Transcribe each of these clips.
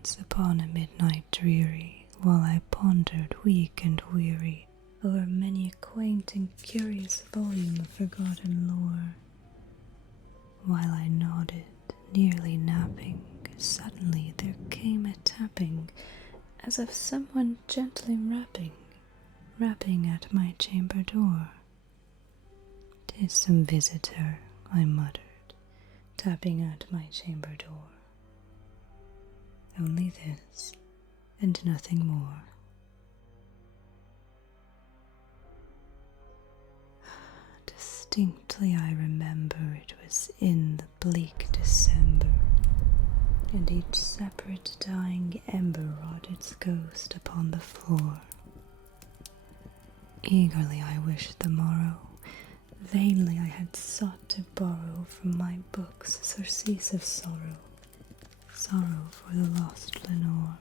once upon a midnight dreary, while I pondered weak and weary over many a quaint and curious volume of forgotten lore. While I nodded, nearly napping, suddenly there came a tapping, as of someone gently rapping at my chamber door. "'Tis some visitor," I muttered, tapping at my chamber door. Only this, and nothing more. Distinctly I remember it was in the bleak December, and each separate dying ember wrought its ghost upon the floor. Eagerly I wished the morrow, vainly I had sought to borrow from my books surcease of sorrow, sorrow for the lost Lenore,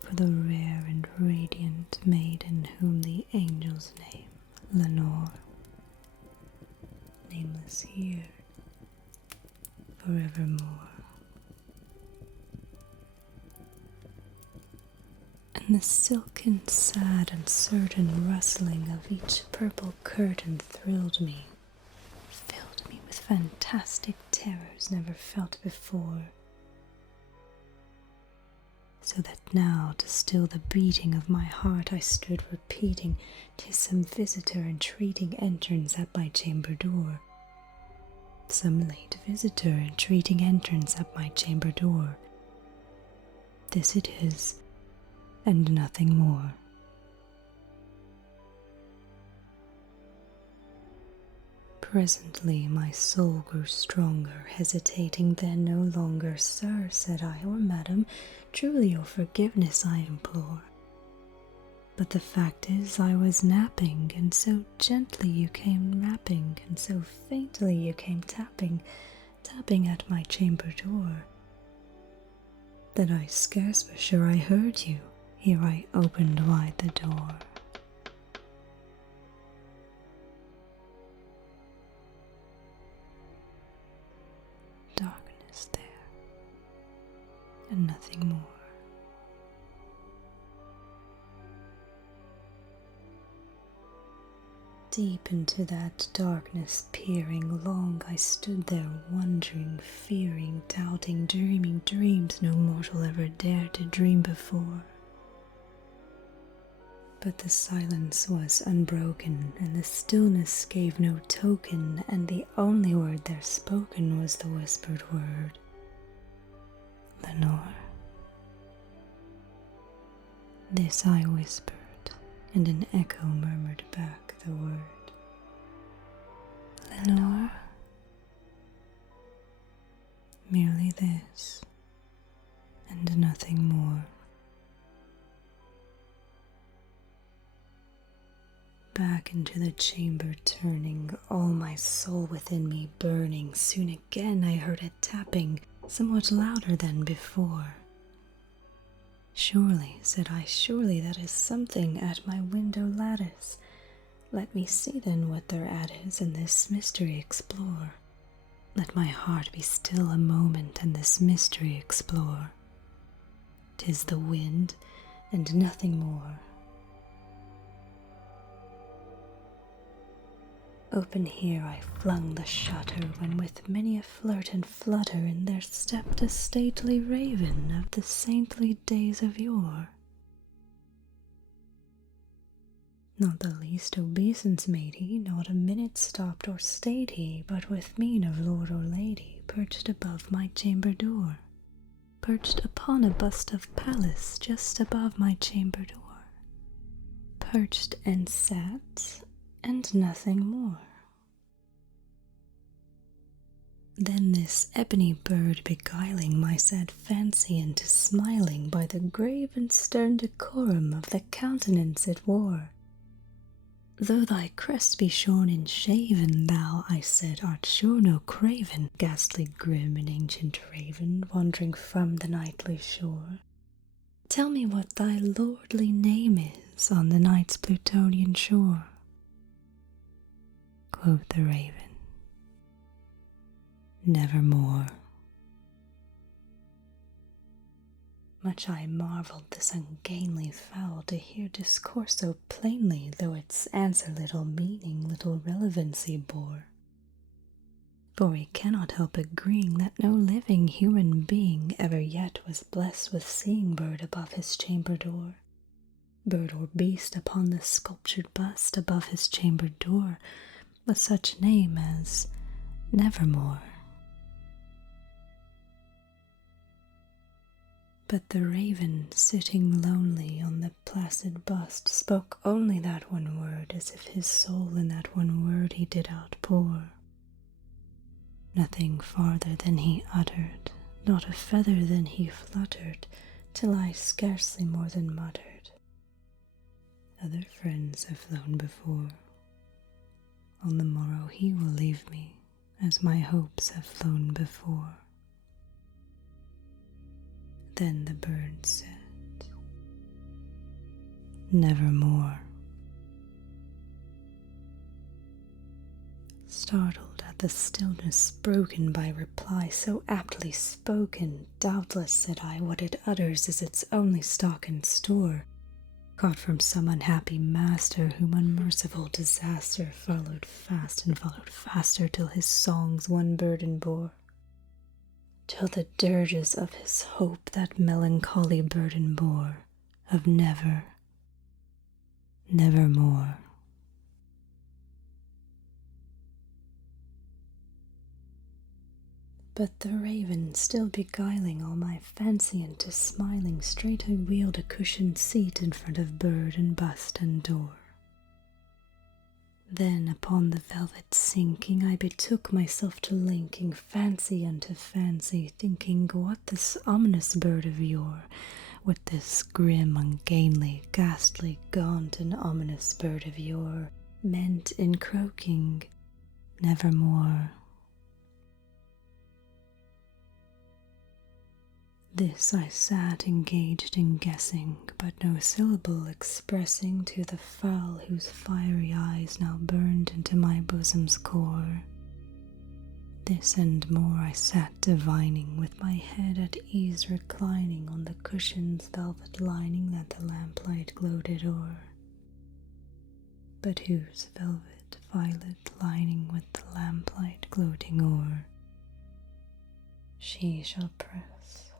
for the rare and radiant maiden whom the angels name Lenore, nameless here forevermore. And the silken, sad, uncertain rustling of each purple curtain thrilled me, filled me with fantastic terrors never felt before, so that now, to still the beating of my heart, I stood repeating, "'Tis some visitor entreating entrance at my chamber door. Some late visitor entreating entrance at my chamber door. This it is, and nothing more." Presently my soul grew stronger, hesitating then no longer. "Sir," said I, "or madam, truly your forgiveness I implore. But the fact is I was napping, and so gently you came rapping, and so faintly you came tapping at my chamber door, that I scarce was sure I heard you ere I opened wide the door." Darkness there, and nothing more. Deep into that darkness peering, long I stood there wondering, fearing, doubting, dreaming dreams no mortal ever dared to dream before. But the silence was unbroken, and the stillness gave no token, and the only word there spoken was the whispered word, "Lenore." This I whispered, and an echo murmured back the word, "Lenore." Merely this, and nothing more. Back into the chamber turning, all my soul within me burning, soon again I heard a tapping, somewhat louder than before. "Surely," said I, "surely that is something at my window lattice. Let me see then what thereat is, and this mystery explore. Let my heart be still a moment, and this mystery explore. 'Tis the wind, and nothing more." Open here I flung the shutter, when with many a flirt and flutter in there stepped a stately raven of the saintly days of yore. Not the least obeisance made he, not a minute stopped or stayed he, but with mien of lord or lady perched above my chamber door, perched upon a bust of Pallas just above my chamber door, perched and sat, and nothing more. Then this ebony bird beguiling my sad fancy into smiling by the grave and stern decorum of the countenance it wore. "Though thy crest be shorn and shaven, thou," I said, "art sure no craven, ghastly grim and ancient raven, wandering from the nightly shore. Tell me what thy lordly name is on the night's Plutonian shore." Quoth the raven, "Nevermore." Much I marvelled this ungainly fowl to hear discourse so plainly, though its answer little meaning, little relevancy bore. For we cannot help agreeing that no living human being ever yet was blessed with seeing bird above his chamber door, bird or beast upon the sculptured bust above his chamber door, with such name as Nevermore. But the raven, sitting lonely on the placid bust, spoke only that one word, as if his soul in that one word he did outpour. Nothing farther than he uttered, not a feather than he fluttered, till I scarcely more than muttered, Other friends have flown before. On the morrow he will leave me, as my hopes have flown before. Then the bird said, Nevermore. Startled at the stillness broken by reply so aptly spoken, doubtless, said I, what it utters is its only stock and store, caught from some unhappy master whom unmerciful disaster followed fast and followed faster till his songs one burden bore. Till the dirges of his hope that melancholy burden bore, of never, nevermore. But the raven, still beguiling all my fancy into smiling, straight I wheeled a cushioned seat in front of bird and bust and door. Then upon the velvet sinking, I betook myself to linking fancy unto fancy, thinking what this ominous bird of yore, what this grim, ungainly, ghastly, gaunt, and ominous bird of yore meant in croaking, Nevermore. This I sat engaged in guessing, but no syllable expressing to the fowl whose fiery eyes now burned into my bosom's core. This and more I sat divining, with my head at ease reclining on the cushion's velvet lining that the lamplight gloated o'er, but whose velvet violet lining with the lamplight gloating o'er she shall press.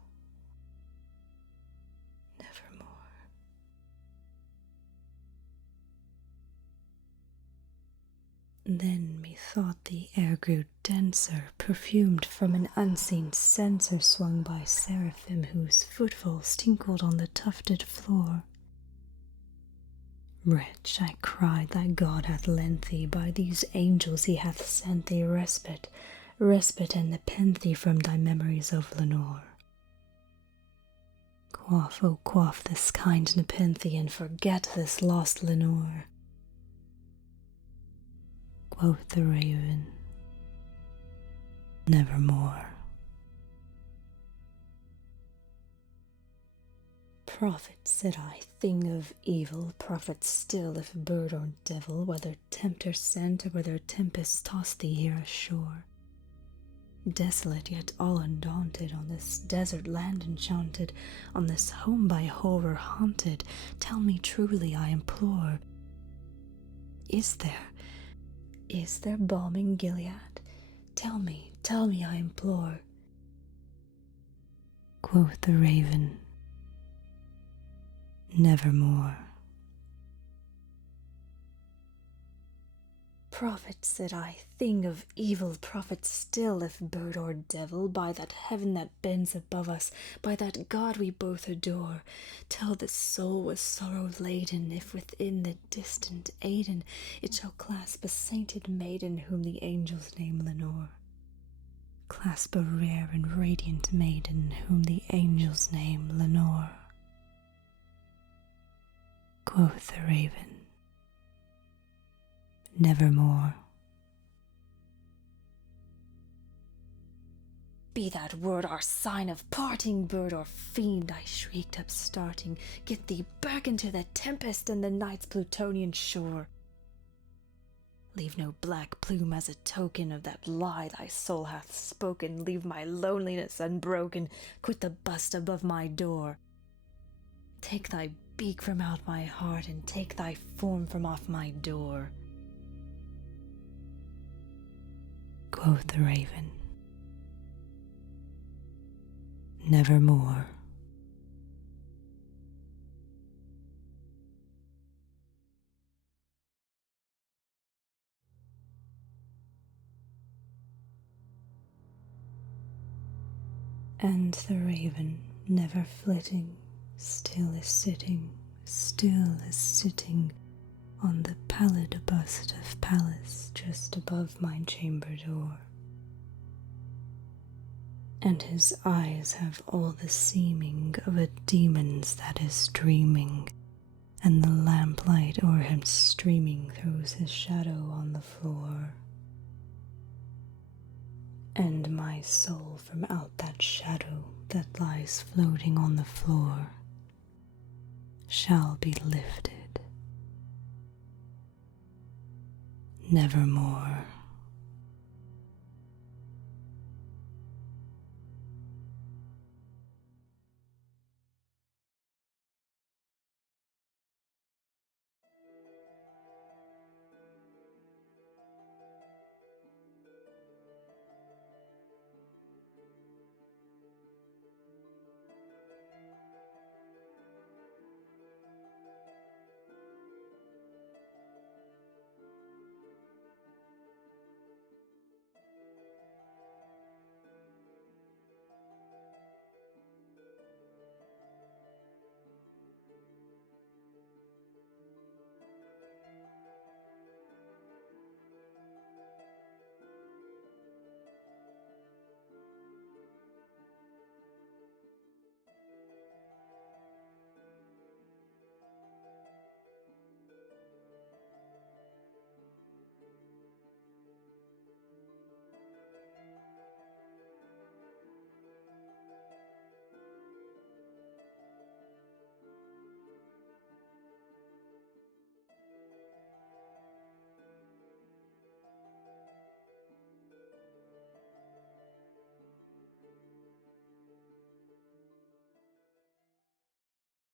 Then methought the air grew denser, perfumed from an unseen censer swung by seraphim whose footfalls tinkled on the tufted floor. Wretch, I cried, thy God hath lent thee, by these angels he hath sent thee respite, respite, and nepenthe thee from thy memories of Lenore. Quaff, oh quaff this kind nepenthe, and forget this lost Lenore. Quoth the raven, Nevermore. Prophet, said I, thing of evil, prophet still, if bird or devil, whether tempter sent or whether tempest tossed thee here ashore. Desolate yet all undaunted, on this desert land enchanted, on this home by horror haunted, tell me truly, I implore, is there balm in Gilead? Tell me, I implore. Quoth the raven, Nevermore. Prophet, said I, thing of evil, prophet still, if bird or devil, by that heaven that bends above us, by that God we both adore, tell this soul with sorrow laden, if within the distant Aidenn it shall clasp a sainted maiden whom the angels name Lenore. Clasp a rare and radiant maiden whom the angels name Lenore. Quoth the raven, Nevermore. Be that word our sign of parting, bird or fiend, I shrieked upstarting, get thee back into the tempest and the night's Plutonian shore. Leave no black plume as a token of that lie thy soul hath spoken, leave my loneliness unbroken, quit the bust above my door. take thy beak from out my heart, and take thy form from off my door. Quoth the raven, nevermore. And the raven, never flitting, still is sitting on the pallid bust of Pallas just above my chamber door. And his eyes have all the seeming of a demon's that is dreaming, and the lamplight o'er him streaming throws his shadow on the floor. And my soul from out that shadow that lies floating on the floor shall be lifted nevermore.